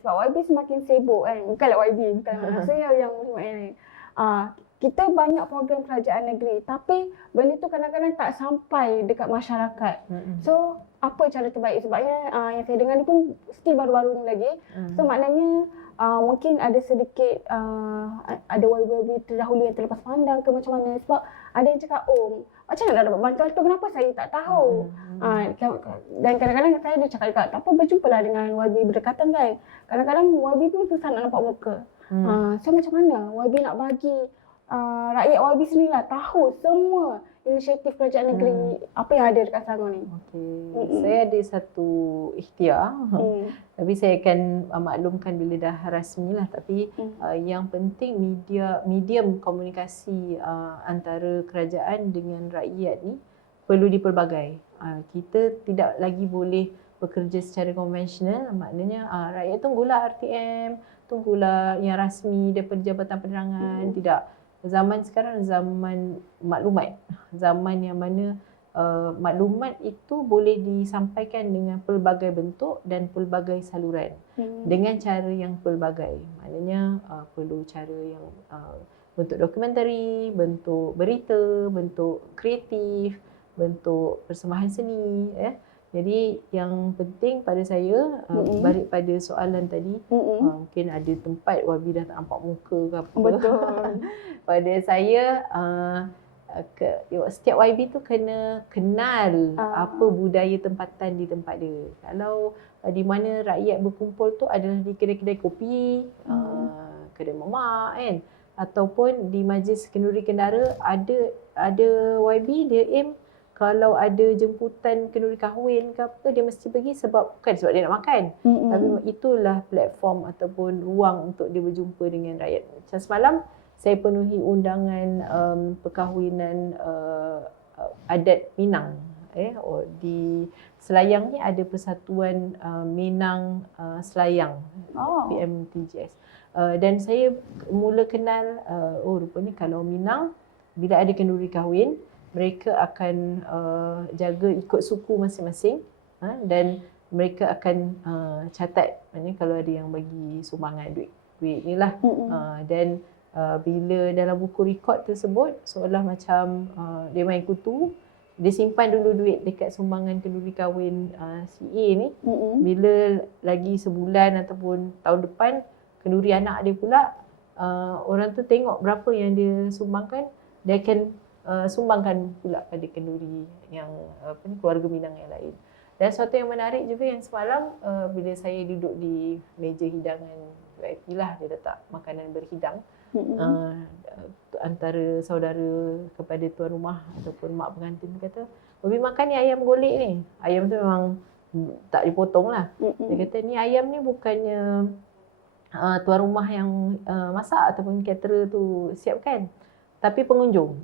sebab YB semakin sibuk kan. Bukanlah YB, bukanlah saya yang ni. Kita banyak program kerajaan negeri tapi benda tu kadang-kadang tak sampai dekat masyarakat. So apa cara terbaik? Sebabnya yang saya dengar ni pun still baru-baru ni lagi. So maknanya mungkin ada sedikit ada YB terdahulu yang terlepas pandang ke macam mana. Sebab ada yang cakap, macam mana nak dapat bantuan tu, kenapa saya tak tahu. Dan kadang-kadang saya ada cakap juga, tak apa berjumpalah dengan YB berdekatan kan. Kadang-kadang YB pun susah nak nampak muka. So macam mana YB nak bagi rakyat YB sendiri lah tahu semua inisiatif kerajaan negeri apa yang ada dekat Selangor ni. Saya ada satu ikhtiar, tapi saya akan maklumkan bila dah rasmi lah. Tapi yang penting medium komunikasi antara kerajaan dengan rakyat ni perlu dipelbagai. Kita tidak lagi boleh bekerja secara konvensional, maknanya rakyat tunggulah RTM, tunggulah yang rasmi daripada Jabatan Penerangan. Tidak. Zaman sekarang zaman maklumat. Zaman yang mana maklumat itu boleh disampaikan dengan pelbagai bentuk dan pelbagai saluran. Dengan cara yang pelbagai. Maknanya perlu cara yang bentuk dokumentari, bentuk berita, bentuk kreatif, bentuk persembahan seni. Jadi yang penting pada saya, balik pada soalan tadi, mungkin ada tempat YB dah tak nampak muka ke apa. Betul. Pada saya, setiap YB tu kena kenal apa budaya tempatan di tempat dia. Kalau di mana rakyat berkumpul tu adalah di kedai-kedai kopi, kedai mamak kan, ataupun di majlis kenduri kendara, ada YB dia aim kalau ada jemputan kenduri kahwin ke apa, dia mesti pergi bukan sebab dia nak makan. Tapi itulah platform ataupun ruang untuk dia berjumpa dengan rakyat. Macam semalam, saya penuhi undangan perkahwinan adat Minang. Di Selayang ni ada Persatuan Minang Selayang, PMTGS. Dan saya mula kenal, rupanya kalau Minang, bila ada kenduri kahwin, mereka akan jaga ikut suku masing-masing, dan mereka akan catat, maknanya kalau ada yang bagi sumbangan duit ni lah. Dan bila dalam buku rekod tersebut, seolah macam dia main kutu, dia simpan dulu duit dekat sumbangan kenduri kahwin si A ni. Bila lagi sebulan ataupun tahun depan, kenduri anak dia pula, orang tu tengok berapa yang dia sumbangkan, dia akan sumbangkan pula pada kenduri yang keluarga Minang yang lain. Dan sesuatu yang menarik juga yang semalam, bila saya duduk di meja hidangan VIP lah, dia letak makanan berhidang, antara saudara kepada tuan rumah ataupun mak pengantin kata, "Bobi makan ni ayam golek ni." Ayam tu memang tak dipotong lah. Dia kata, "Ni ayam ni bukannya tuan rumah yang masak ataupun caterer tu siapkan, tapi pengunjung."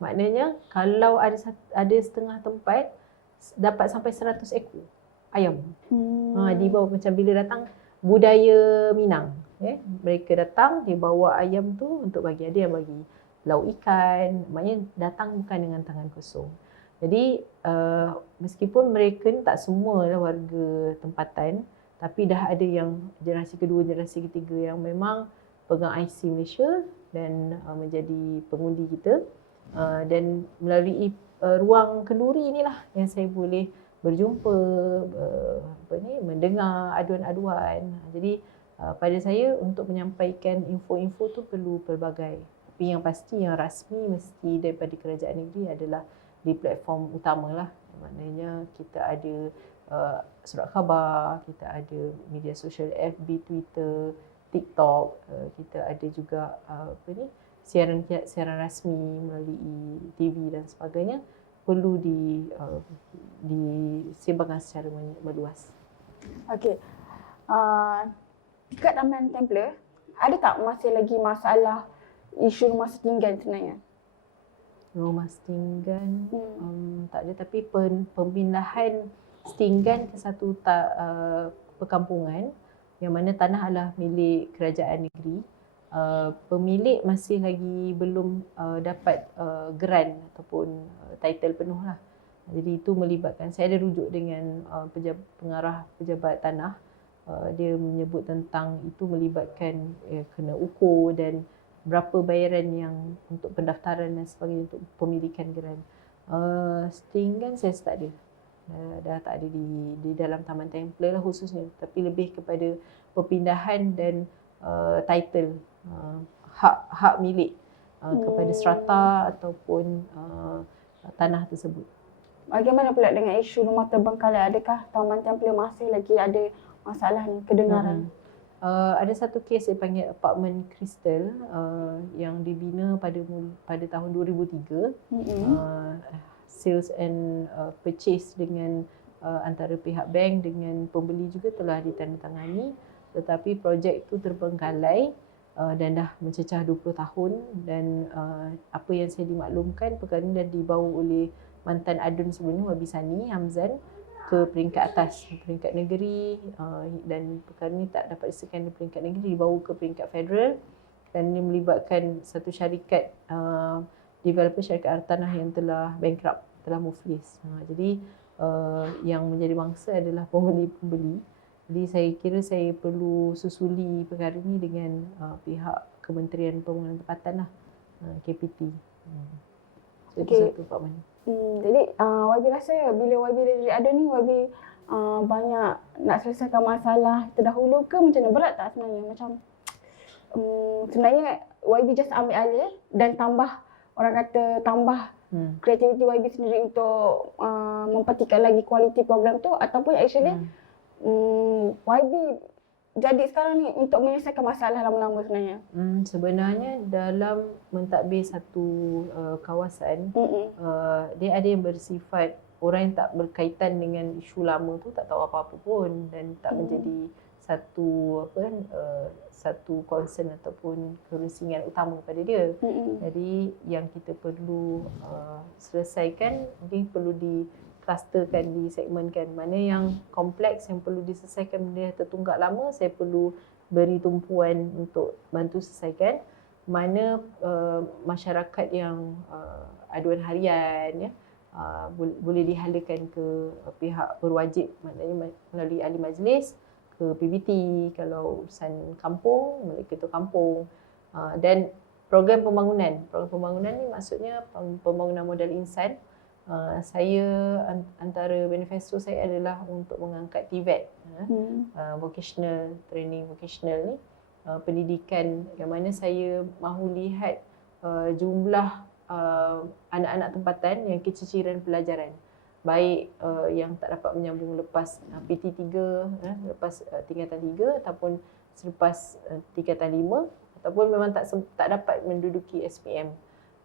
Maknanya kalau ada setengah tempat dapat sampai 100 ekor ayam. Di bawah, macam bila datang budaya Minang, mereka datang, dia bawa ayam tu untuk bagi. Ada yang bagi lauk ikan, maknanya datang bukan dengan tangan kosong. Jadi meskipun mereka ni tak semua lah warga tempatan, tapi dah ada yang generasi kedua, generasi ketiga yang memang pegang IC Malaysia dan menjadi pengundi kita. Dan melalui ruang kenduri inilah yang saya boleh berjumpa, mendengar aduan-aduan. Jadi pada saya untuk menyampaikan info-info tu perlu pelbagai. Tapi yang pasti yang rasmi mesti daripada kerajaan negeri adalah di platform utamalah. Maknanya kita ada surat khabar, kita ada media sosial FB, Twitter, TikTok, kita ada juga siaran rasmi melalui TV dan sebagainya, perlu disembangkan secara meluas. Okey. Dekat Taman Templer, ada tak masih lagi masalah isu rumah setinggan sebenarnya? Rumah setinggan tak ada, tapi pemindahan setinggan ke satu perkampungan yang mana tanah adalah milik kerajaan negeri. Pemilik masih lagi belum dapat grant ataupun title penuh lah. Jadi itu melibatkan, saya ada rujuk dengan pengarah pejabat tanah dia menyebut tentang itu melibatkan kena ukur dan berapa bayaran yang untuk pendaftaran dan sebagainya untuk pemilikan grant. Setinggan saya tak ada. Dah tak ada di dalam Taman Templer lah khususnya, tapi lebih kepada perpindahan dan title, hak milik kepada strata ataupun tanah tersebut. Bagaimana pula dengan isu rumah terbengkalai? Adakah Taman Templer masih lagi ada masalah ni kedengaran? Ada satu kes saya panggil apartmen Crystal yang dibina pada tahun 2003. Sales and purchase dengan antara pihak bank dengan pembeli juga telah ditandatangani, tetapi projek itu terbengkalai dan dah mencecah 20 tahun dan apa yang saya dimaklumkan, perkara ini dah dibawa oleh mantan adun sebelum ni, Wabi Sani Hamzan, ke peringkat atas, peringkat negeri, dan perkara ini tak dapat disahkan di peringkat negeri, dibawa ke peringkat federal dan ini melibatkan satu syarikat developer, syarikat hartanah yang telah bankrupt, telah muflis. Jadi yang menjadi mangsa adalah pembeli-pembeli. Jadi saya kira saya perlu susuli perkara ini dengan pihak Kementerian Pembangunan Tempatan lah, KPT. So itu satu apartmen. Jadi YB rasa bila YB ada ni, YB banyak nak selesaikan masalah terdahulu ke macam mana? Berat tak sebenarnya? Macam sebenarnya YB just ambil alih dan tambah, orang kata tambah kreativiti YB sendiri untuk memperhatikan lagi kualiti program tu, ataupun actually YB jadi sekarang ni untuk menyelesaikan masalah lama-lama sebenarnya? Sebenarnya dalam mentadbir satu kawasan, dia ada yang bersifat orang yang tak berkaitan dengan isu lama tu tak tahu apa-apa pun dan tak menjadi satu concern ataupun kerusingan utama pada dia. Jadi yang kita perlu selesaikan, dia perlu clusterkan, disegmenkan. Mana yang kompleks yang perlu diselesaikan, benda yang tertunggak lama, saya perlu beri tumpuan untuk bantu selesaikan. Mana masyarakat yang aduan harian boleh dihalakan ke pihak berwajib, maknanya melalui ahli majlis, ke PBT kalau urusan kampung, melalui ketua kampung. Dan program pembangunan ni maksudnya pembangunan modal insan. Saya antara manifesto saya adalah untuk mengangkat TVET, vocational training, vocational ni, pendidikan yang mana saya mahu lihat jumlah anak-anak tempatan yang keciciran pelajaran, baik yang tak dapat menyambung lepas PT3, lepas tingkatan 3 ataupun selepas tingkatan 5, ataupun memang tak dapat menduduki SPM.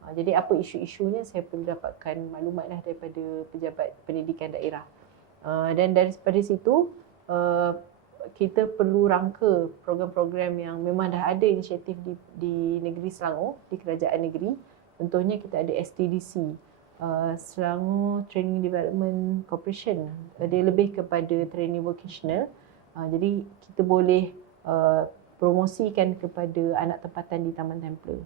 Jadi apa isu-isunya saya perlu dapatkan maklumatlah daripada pejabat pendidikan daerah. Dan daripada situ kita perlu rangka program-program yang memang dah ada inisiatif di negeri Selangor, di kerajaan negeri. Contohnya kita ada STDC, Selangor Training Development Corporation. Dia lebih kepada training vocational. Jadi kita boleh promosikan kepada anak tempatan di Taman Templer.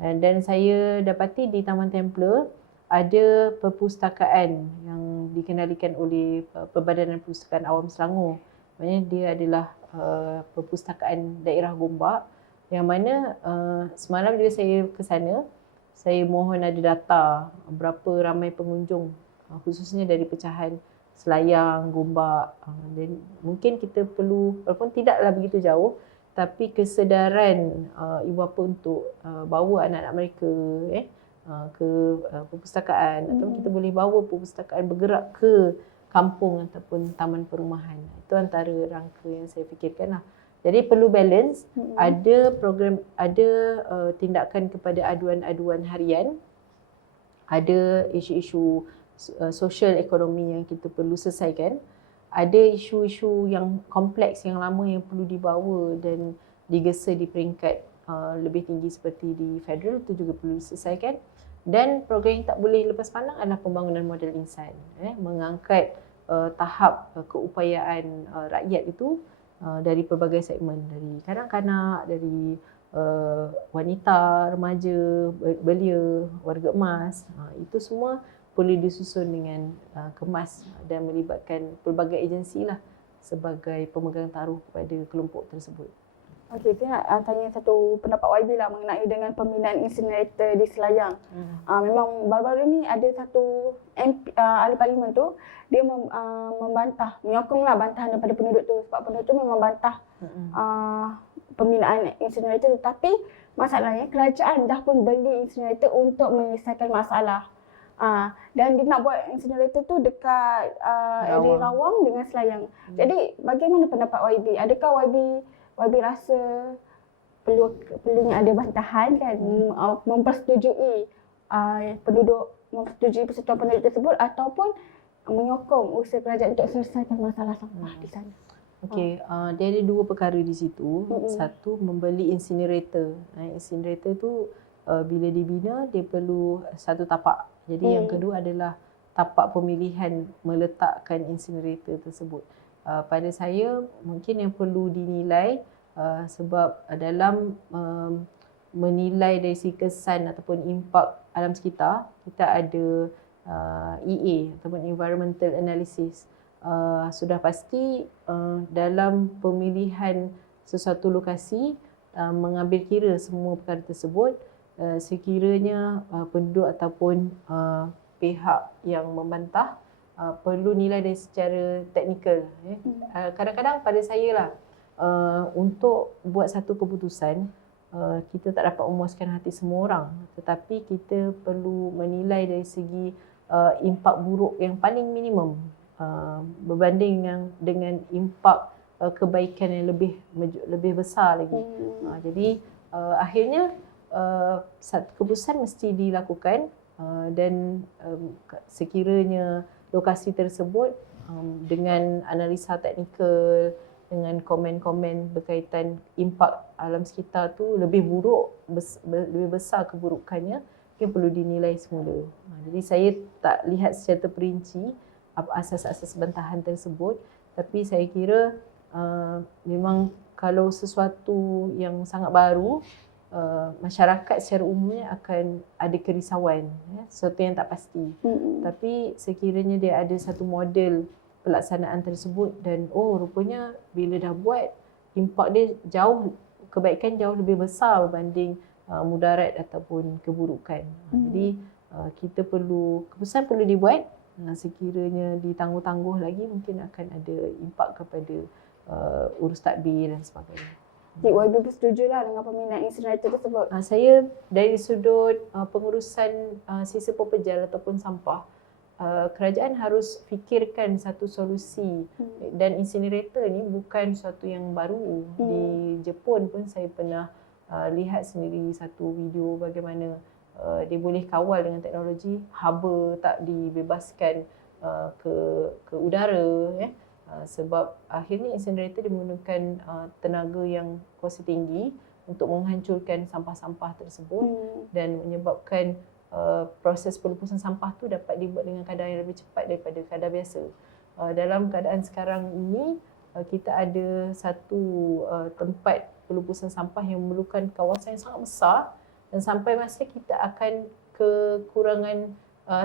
Dan saya dapati di Taman Templer ada perpustakaan yang dikendalikan oleh Perbadanan Perpustakaan Awam Selangor. Maksudnya dia adalah perpustakaan daerah Gombak, yang mana semalam bila saya ke sana, saya mohon ada data berapa ramai pengunjung, khususnya dari pecahan Selayang, Gombak. Dan mungkin kita perlu, walaupun tidaklah begitu jauh, tapi kesedaran ibu bapa untuk bawa anak-anak mereka ke perpustakaan, atau kita boleh bawa perpustakaan bergerak ke kampung ataupun taman perumahan. Itu antara rangka yang saya fikirkan lah. Jadi perlu balance, ada program, ada tindakan kepada aduan-aduan harian, ada isu-isu sosial ekonomi yang kita perlu selesaikan, ada isu-isu yang kompleks, yang lama yang perlu dibawa dan digesa di peringkat lebih tinggi seperti di federal, itu juga perlu diselesaikan. Dan program yang tak boleh lepas pandang adalah pembangunan modal insan, mengangkat tahap keupayaan rakyat itu dari pelbagai segmen, dari kanak-kanak, dari wanita, remaja, belia, warga emas. Itu semua boleh disusun dengan kemas dan melibatkan pelbagai agensi lah sebagai pemegang taruh kepada kelompok tersebut. Okey, saya nak tanya satu pendapat YB lah mengenai dengan pembinaan incinerator di Selayang. Memang baru-baru ni ada satu MP, ahli parlimen tu, dia membantah, menyokonglah bantahan daripada penduduk tu sebab penduduk tu memang bantah pembinaan incinerator tu. Tapi masalahnya kerajaan dah pun beli incinerator untuk menyelesaikan masalah. Dan dia nak buat incinerator tu dekat area Rawang dengan Selayang. Jadi bagaimana pendapat YB? Adakah YB rasa perlunya ada bantahan kan, mempersetujui mempersetujui persatuan penduduk tersebut ataupun menyokong usaha kerajaan untuk selesaikan masalah sampah di sana? Okey, dia ada dua perkara di situ. Satu, membeli incinerator. Incinerator tu bila dibina dia perlu satu tapak. Jadi yang kedua adalah tapak pemilihan meletakkan incinerator tersebut. Pada saya mungkin yang perlu dinilai sebab dalam menilai dari segi kesan ataupun impak alam sekitar, kita ada EA ataupun environmental analysis. Sudah pasti dalam pemilihan sesuatu lokasi mengambil kira semua perkara tersebut. Sekiranya penduduk ataupun pihak yang membantah perlu nilai dari secara teknikal. Kadang-kadang pada saya lah, untuk buat satu keputusan, kita tak dapat memuaskan hati semua orang. Tetapi kita perlu menilai dari segi impak buruk yang paling minimum berbanding dengan impak kebaikan yang lebih besar lagi. Jadi akhirnya satu keputusan mesti dilakukan dan sekiranya lokasi tersebut dengan analisa teknikal, dengan komen-komen berkaitan impak alam sekitar tu lebih buruk, lebih besar keburukannya, mungkin perlu dinilai semula. Jadi saya tak lihat secara terperinci asas-asas bantahan tersebut, tapi saya kira memang kalau sesuatu yang sangat baru, masyarakat secara umumnya akan ada kerisauan, sesuatu yang tak pasti. Tapi sekiranya dia ada satu model pelaksanaan tersebut dan rupanya bila dah buat, impak dia kebaikan jauh lebih besar berbanding mudarat ataupun keburukan. Jadi keputusan perlu dibuat. Sekiranya ditangguh-tangguh lagi, mungkin akan ada impak kepada urus tadbir dan sebagainya. Cik YB bersetuju lah dengan pembinaan incinerator tersebut? Saya dari sudut pengurusan sisa pepejal ataupun sampah, kerajaan harus fikirkan satu solusi. Dan incinerator ni bukan sesuatu yang baru. Di Jepun pun saya pernah lihat sendiri satu video bagaimana dia boleh kawal dengan teknologi, haba tak dibebaskan ke udara, sebab akhirnya incinerator dia menggunakan tenaga yang kuasa tinggi untuk menghancurkan sampah-sampah tersebut dan menyebabkan proses pelupusan sampah tu dapat dibuat dengan kadar yang lebih cepat daripada kadar biasa. Dalam keadaan sekarang ini, kita ada satu tempat pelupusan sampah yang memerlukan kawasan yang sangat besar dan sampai masa kita akan kekurangan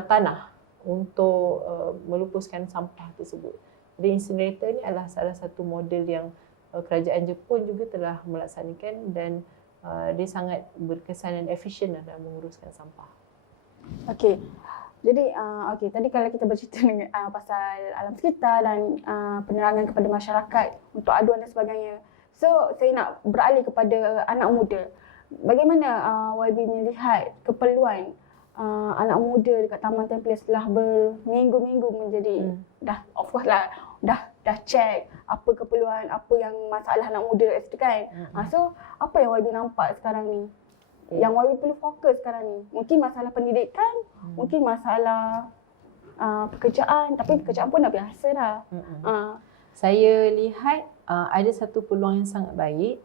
tanah untuk melupuskan sampah tersebut. Jadi incinerator ni adalah salah satu model yang kerajaan Jepun juga telah melaksanakan dan dia sangat berkesan dan efisien dalam menguruskan sampah. Okey. Jadi tadi kalau kita bercerita dengan pasal alam sekitar dan penerangan kepada masyarakat untuk aduan dan sebagainya. So saya nak beralih kepada anak muda. Bagaimana YB melihat keperluan anak muda dekat Taman Templer setelah berminggu-minggu menjadi of course lah dah check apa keperluan, apa yang masalah anak muda kat situ kan. So apa yang YB nampak sekarang ni? Yang YB perlu fokus sekarang ni? Mungkin masalah pendidikan, mungkin masalah pekerjaan, tapi pekerjaan pun dah biasa dah. Saya lihat ada satu peluang yang sangat baik.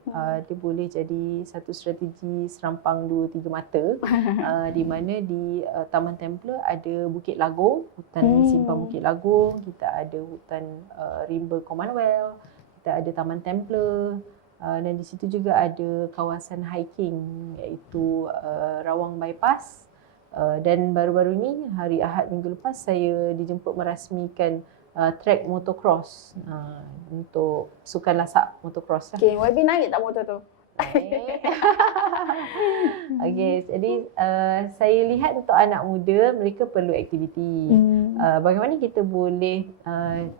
Dia boleh jadi satu strategi serampang 2-3 mata di mana di Taman Templer ada Bukit Lagong, hutan simpang Bukit Lagong, kita ada hutan rimba Commonwealth, kita ada Taman Templer dan di situ juga ada kawasan hiking iaitu Rawang Bypass. Dan baru-baru ni hari Ahad minggu lepas saya dijemput merasmikan track motocross untuk sukan lasak motocross lah. Okay, YB naik tak motor tu? Okey, jadi saya lihat untuk anak muda mereka perlu aktiviti. Bagaimana kita boleh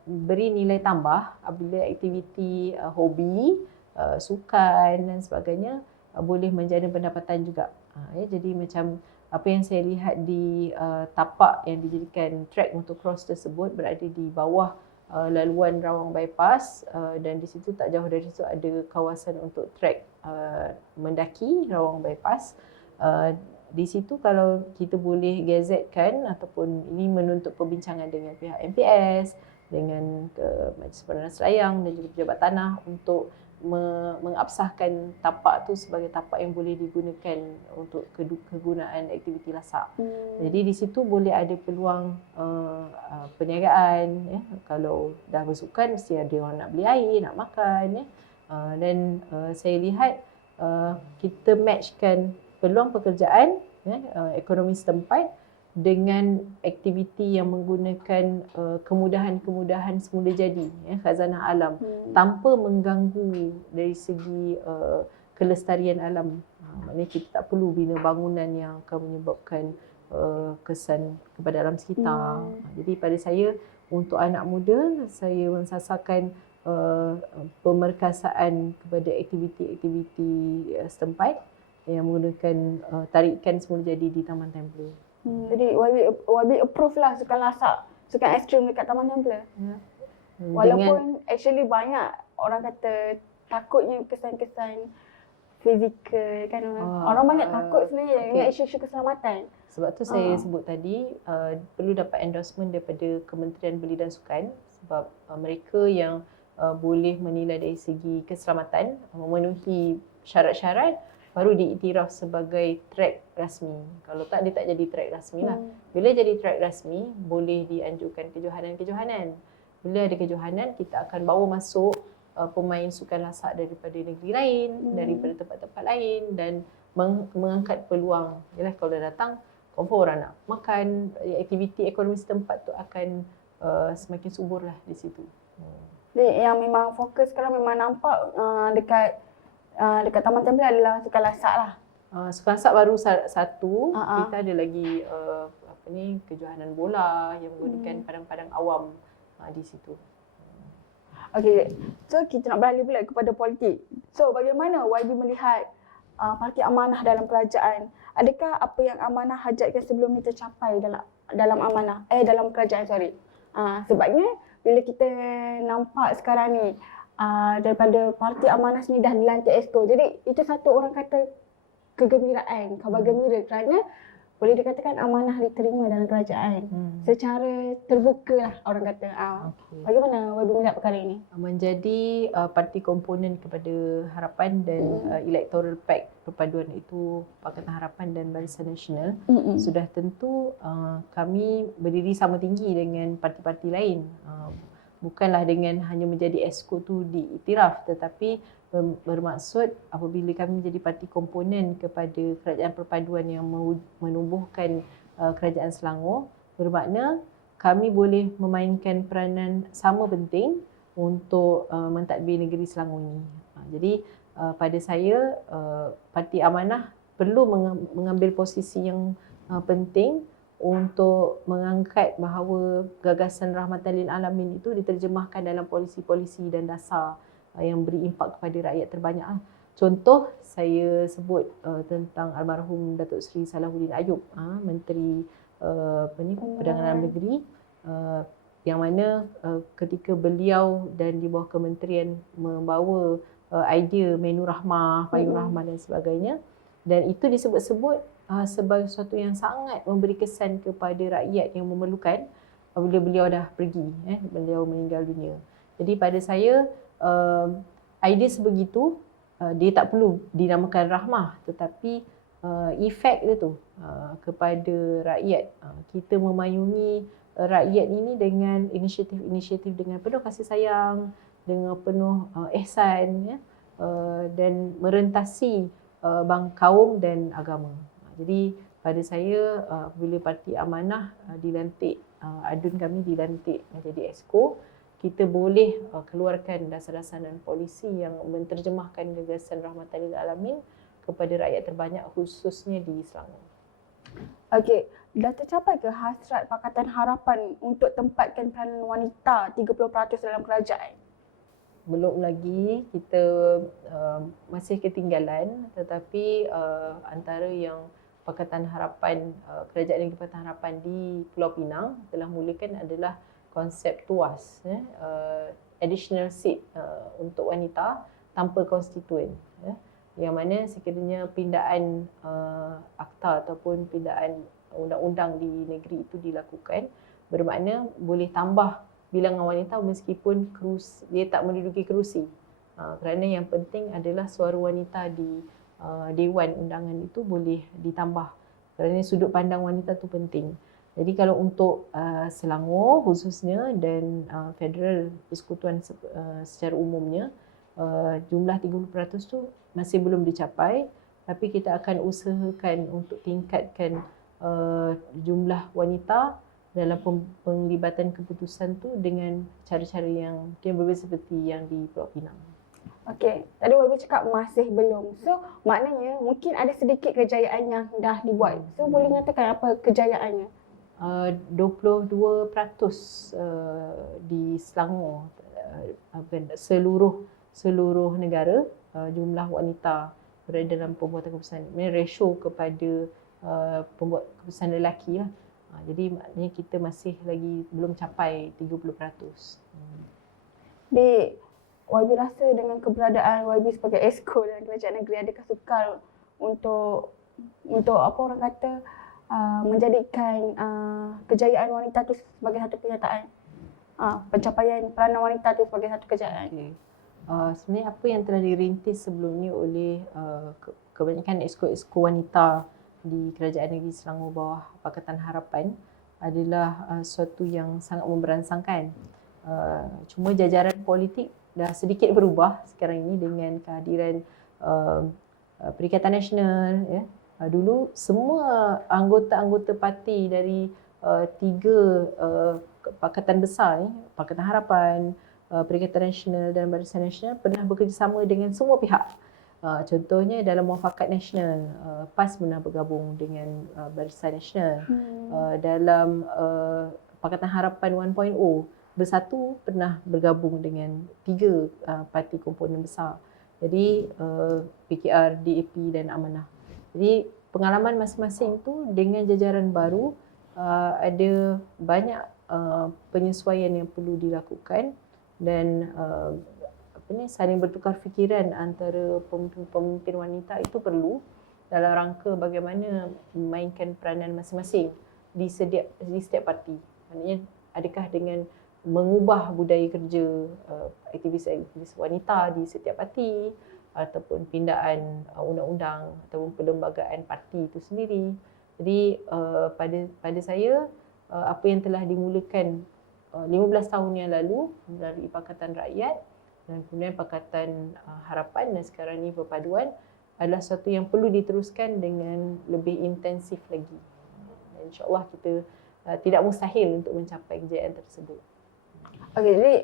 beri nilai tambah apabila aktiviti hobi, sukan dan sebagainya boleh menjana pendapatan juga. Jadi macam apa yang saya lihat di tapak yang dijadikan track motocross tersebut berada di bawah laluan Rawang Bypass dan di situ tak jauh dari situ ada kawasan untuk trek mendaki Rawang Bypass. Di situ kalau kita boleh gazetkan ataupun ini menuntut perbincangan dengan pihak MPS, dengan Majlis Peranan Selayang dan juga pejabat tanah untuk mengabsahkan tapak tu sebagai tapak yang boleh digunakan untuk kegunaan aktiviti lasak. Jadi di situ boleh ada peluang perniagaan ya. Kalau dah bersukan mesti ada orang nak beli air, nak makan ya. Dan saya lihat kita matchkan peluang pekerjaan ya, ekonomi setempat dengan aktiviti yang menggunakan kemudahan-kemudahan semula jadi ya, khazanah alam tanpa mengganggu dari segi kelestarian alam. Maknanya kita tak perlu bina bangunan yang akan menyebabkan kesan kepada alam sekitar. Jadi pada saya untuk anak muda saya mensasarkan pemerkasaan kepada aktiviti-aktiviti setempat yang menggunakan tarikan semula jadi di Taman Templer. Jadi YB approve lah sukan lasak, sukan ekstrim dekat Taman Templer. Walaupun actually banyak orang kata takutnya kesan-kesan fizikal kan. Orang banyak takut sebenarnya dengan isu-isu keselamatan. Sebab tu saya sebut tadi perlu dapat endorsement daripada Kementerian Belia dan Sukan sebab mereka yang boleh menilai dari segi keselamatan memenuhi syarat-syarat baru diiktiraf sebagai track rasmi. Kalau tak, dia tak jadi track rasmi lah. Bila jadi track rasmi, boleh dianjurkan kejohanan-kejohanan. Bila ada kejohanan, kita akan bawa masuk pemain sukan lasak daripada negeri lain, daripada tempat-tempat lain dan mengangkat peluang. Yalah, kalau dah datang, confirm orang nak makan, aktiviti ekonomi setempat tu akan semakin subur lah di situ. Jadi yang memang fokus sekarang memang nampak dekat Taman Templer adalah sukan lasak lah. Sukan lasak baru satu. Kita ada lagi kejohanan bola yang menggunakan padang-padang awam di situ. Okey, so kita nak beralih pula kepada politik. So bagaimana YB melihat Parti Amanah dalam kerajaan? Adakah apa yang Amanah hajatkan sebelum ni tercapai dalam kerajaan sebabnya bila kita nampak sekarang ni daripada Parti Amanah sendiri dah dilantik Exco. Jadi itu satu orang kata kegembiraan, khabar gembira kerana boleh dikatakan Amanah diterima dalam kerajaan. Secara terbuka lah orang kata. Bagaimana YB melihat perkara ini? Menjadi parti komponen kepada Harapan dan Electoral Pact perpaduan itu Pakatan Harapan dan Barisan Nasional, sudah tentu kami berdiri sama tinggi dengan parti-parti lain. Bukanlah dengan hanya menjadi Exco tu diiktiraf, tetapi bermaksud apabila kami menjadi parti komponen kepada kerajaan perpaduan yang menubuhkan kerajaan Selangor, bermakna kami boleh memainkan peranan sama penting untuk mentadbir negeri Selangor ini. Jadi pada saya Parti Amanah perlu mengambil posisi yang penting untuk mengangkat bahawa gagasan Rahmatan lil Alamin itu diterjemahkan dalam polisi-polisi dan dasar yang beri impak kepada rakyat terbanyak. Contoh saya sebut tentang almarhum Datuk Seri Salahuddin Ayub, Menteri Perdagangan Dalam Negeri, yang mana ketika beliau dan di bawah kementerian membawa idea menu rahmah, payung rahmah dan sebagainya, dan itu disebut-sebut sebagai sesuatu yang sangat memberi kesan kepada rakyat yang memerlukan apabila beliau dah pergi, beliau meninggal dunia. Jadi pada saya idea sebegitu dia tak perlu dinamakan rahmah, tetapi efek dia tu kepada rakyat. Kita memayungi rakyat ini dengan inisiatif-inisiatif dengan penuh kasih sayang, dengan penuh ihsan dan merentasi kaum dan agama. Jadi pada saya bila Parti Amanah dilantik adun kami dilantik menjadi Exco, kita boleh keluarkan dasar-dasar dan polisi yang menterjemahkan gagasan Rahmatan lil Alamin kepada rakyat terbanyak khususnya di Selangor. Okey, dah tercapai ke hasrat Pakatan Harapan untuk tempatkan peranan wanita 30% dalam kerajaan? Belum lagi, kita masih ketinggalan, tetapi antara yang Pakatan Harapan, Kerajaan Negeri Pakatan Harapan di Pulau Pinang telah mulakan adalah konsep TUAS, additional seat untuk wanita tanpa konstituen. Yang mana sekiranya pindaan akta ataupun pindaan undang-undang di negeri itu dilakukan, bermakna boleh tambah bilangan wanita meskipun dia tak menduduki kerusi. Kerana yang penting adalah suara wanita di Dewan Undangan itu boleh ditambah. Kerana sudut pandang wanita tu penting. Jadi kalau untuk Selangor khususnya dan Federal Persekutuan secara umumnya, jumlah 30% tu masih belum dicapai, tapi kita akan usahakan untuk tingkatkan jumlah wanita dalam penglibatan keputusan tu dengan cara-cara yang mungkin berbeza seperti yang di Pulau Pinang. Okey, tadi YB cakap masih belum. So, maknanya mungkin ada sedikit kejayaan yang dah dibuat. So, boleh nyatakan apa kejayaannya? 22% di Selangor, seluruh negara, jumlah wanita berada dalam pembuatan keputusan. Ini ratio kepada pembuat keputusan lelaki lah. Jadi maknanya kita masih lagi belum capai 30%. Dek, YB rasa dengan keberadaan YB sebagai Exco dalam kerajaan negeri, adakah sukar untuk apa orang kata menjadikan kejayaan wanita tu sebagai satu kenyataan? Pencapaian peranan wanita tu sebagai satu kejayaan. Okay. Sebenarnya apa yang telah dirintis sebelum ni oleh kebanyakan exco wanita di Kerajaan Negeri Selangor bawah Pakatan Harapan adalah suatu yang sangat memberansangkan. Cuma jajaran politik dah sedikit berubah sekarang ini dengan kehadiran Perikatan Nasional. Ya. Dulu semua anggota-anggota parti dari 3 pakatan besar ni, Pakatan Harapan, Perikatan Nasional dan Barisan Nasional pernah bekerjasama dengan semua pihak. Contohnya dalam Muafakat Nasional, PAS pernah bergabung dengan Barisan Nasional. Dalam Pakatan Harapan 1.0, Bersatu pernah bergabung dengan 3 parti komponen besar. Jadi PKR, DAP dan Amanah. Jadi pengalaman masing-masing tu dengan jajaran baru, ada banyak penyesuaian yang perlu dilakukan dan saling bertukar fikiran antara pemimpin wanita itu perlu dalam rangka bagaimana memainkan peranan masing-masing di setiap parti. Maknanya adakah dengan mengubah budaya kerja aktivis-aktivis wanita di setiap parti ataupun pindaan undang-undang ataupun perlembagaan parti itu sendiri. Jadi pada saya apa yang telah dimulakan 15 tahun yang lalu melalui Pakatan Rakyat dan kemudian Pakatan Harapan dan sekarang ni Perpaduan adalah sesuatu yang perlu diteruskan dengan lebih intensif lagi. InsyaAllah kita tidak mustahil untuk mencapai kejayaan tersebut. Okey, jadi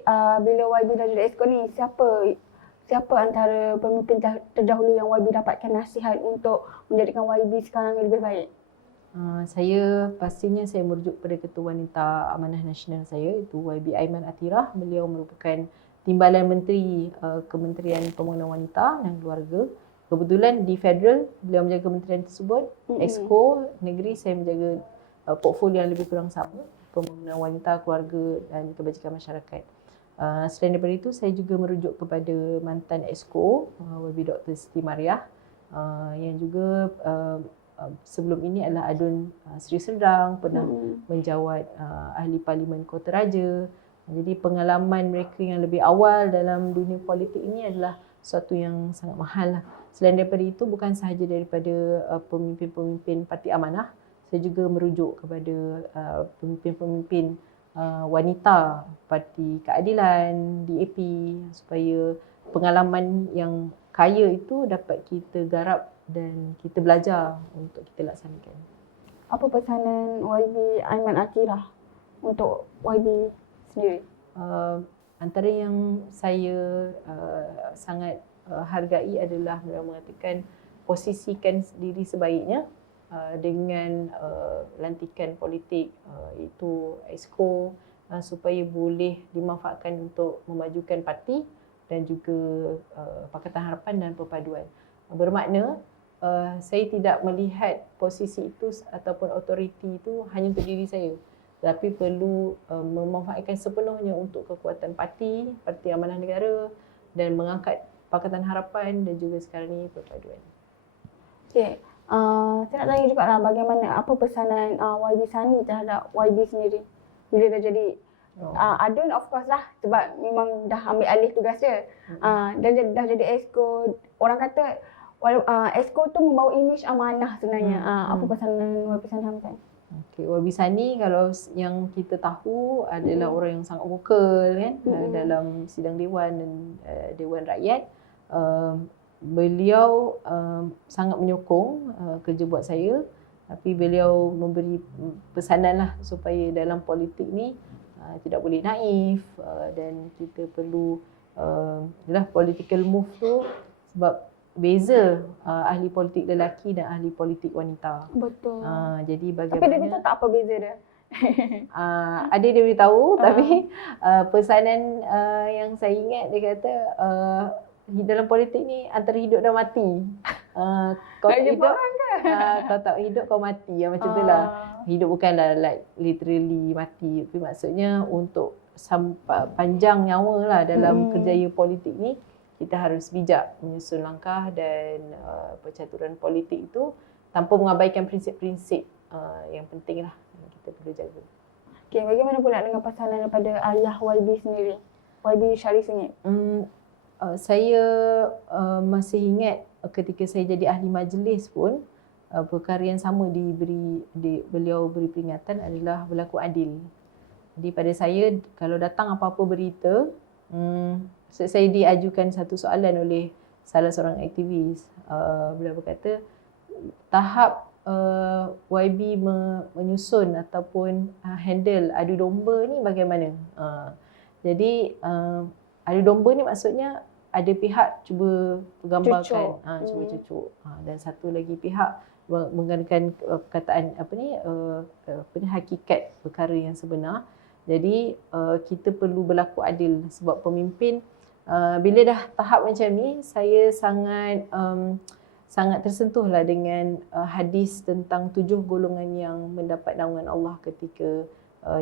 bila YB dah jadi Exco ni, siapa antara pemimpin terdahulu yang YB dapatkan nasihat untuk menjadikan YB sekarang lebih baik? Pastinya saya merujuk pada Ketua Wanita Amanah Nasional saya, iaitu YB Aiman Atirah. Beliau merupakan Timbalan Menteri Kementerian Pembangunan Wanita dan Keluarga. Kebetulan di Federal beliau menjaga kementerian tersebut. Exco Negeri saya menjaga portfolio yang lebih kurang sama, pembangunan wanita, keluarga dan kebajikan masyarakat. Selain daripada itu, saya juga merujuk kepada mantan Exco YB Dr. Siti Mariah yang juga sebelum ini adalah Adun Seri Serdang, pernah menjawat Ahli Parlimen Kota Raja. Jadi pengalaman mereka yang lebih awal dalam dunia politik ini adalah sesuatu yang sangat mahal lah. Selain daripada itu, bukan sahaja daripada pemimpin-pemimpin Parti Amanah, saya juga merujuk kepada pemimpin-pemimpin wanita Parti Keadilan, DAP, supaya pengalaman yang kaya itu dapat kita garap dan kita belajar untuk kita laksanakan. Apa pesanan YB Aiman Atirah untuk YB sendiri? Antara yang saya sangat hargai adalah mengatakan posisikan diri sebaiknya dengan lantikan politik iaitu Exco supaya boleh dimanfaatkan untuk memajukan parti dan juga Pakatan Harapan dan Perpaduan. Bermakna saya tidak melihat posisi itu ataupun autoriti itu hanya untuk diri saya, tapi perlu memanfaatkan sepenuhnya untuk kekuatan parti Amanah Negara dan mengangkat Pakatan Harapan dan juga sekarang ni Perpaduan. Okay. Saya nak tanya juga lah bagaimana, apa pesanan YB Sunny terhadap YB sendiri bila dah jadi Adun, of course lah sebab memang dah ambil alih tugas dia. Dan dah jadi Exco. Orang kata Exco tu membawa imej amanah sebenarnya. Apa pesanan YB Sunny kan? Okay, YB Sunny kalau yang kita tahu adalah orang yang sangat vokal kan dalam sidang Dewan dan Dewan Rakyat. Beliau sangat menyokong kerja buat saya, tapi beliau memberi pesanan lah supaya dalam politik ni tidak boleh naif dan kita perlu political move tu sebab beza ahli politik lelaki dan ahli politik wanita. Betul. Jadi bagaimana? Tapi dia betul tak apa beza dia? Ada dia beritahu tapi pesanan yang saya ingat dia kata dalam politik ni antara hidup dan mati. Kau tak hidup, kau tak hidup kau mati. Macam tu lah. Hidup bukanlah like literally mati. Tapi maksudnya untuk panjang nyawa lah dalam kerjaya politik ni, kita harus bijak menyusun langkah dan percaturan politik itu tanpa mengabaikan prinsip-prinsip yang penting lah yang kita perlu jaga. Okay, bagaimana pula dengan pesanan daripada ayah YB sendiri? YB Sharif Sengit. Saya masih ingat ketika saya jadi ahli majlis pun perkara yang sama beliau beri peringatan adalah berlaku adil. Jadi pada saya kalau datang apa-apa berita, saya diajukan satu soalan oleh salah seorang aktivis. Beliau berkata tahap YB menyusun ataupun handle adu domba ni bagaimana? Jadi adu domba ni maksudnya ada pihak cuba gambarkan, cuba cucuk. Dan satu lagi pihak menggunakan perkataan hakikat perkara yang sebenar. Jadi kita perlu berlaku adil sebab pemimpin bila dah tahap macam ni, saya sangat tersentuhlah dengan hadis tentang 7 golongan yang mendapat naungan Allah ketika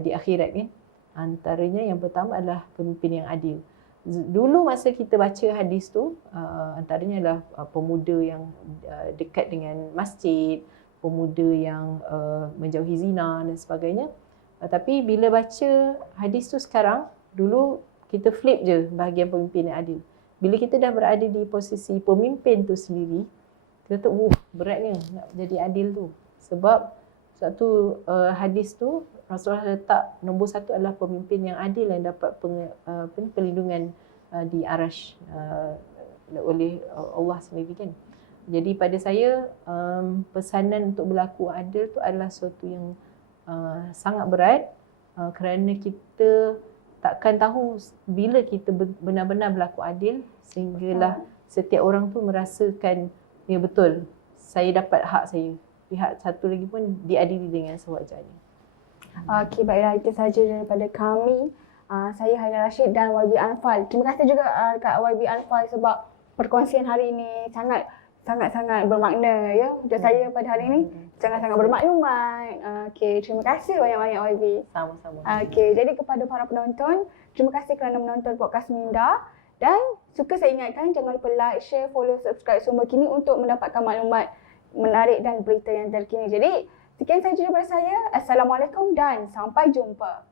di akhirat kan. Antaranya yang pertama adalah pemimpin yang adil. Dulu masa kita baca hadis tu, antaranya adalah pemuda yang dekat dengan masjid, pemuda yang menjauhi zina dan sebagainya. Tapi bila baca hadis tu sekarang, dulu kita flip je bahagian pemimpin yang adil. Bila kita dah berada di posisi pemimpin tu sendiri, kita kata, beratnya nak jadi adil tu. Sebab satu hadis tu Rasulullah letak nombor 1 adalah pemimpin yang adil yang dapat perlindungan di arasy oleh Allah sendiri kan. Jadi pada saya pesanan untuk berlaku adil tu adalah sesuatu yang sangat berat kerana kita takkan tahu bila kita benar-benar berlaku adil sehinggalah setiap orang tu merasakan ya betul saya dapat hak saya. Pihak satu lagi pun diadili dengan sewajarnya. Okey, baiklah, itu sahaja daripada kami. Saya Haina Rashid dan YB Anfal. Terima kasih juga dekat YB Anfal sebab perkongsian hari ini sangat bermakna ya. Untuk saya pada hari ini sangat-sangat bermaklumat. Okey, terima kasih banyak-banyak YB. Sama-sama. Okey, jadi kepada para penonton, terima kasih kerana menonton podcast Minda. Dan suka saya ingatkan jangan lupa like, share, follow, subscribe Sumber Kini untuk mendapatkan maklumat menarik dan berita yang terkini. Jadi, sekian sahaja daripada saya. Assalamualaikum dan sampai jumpa.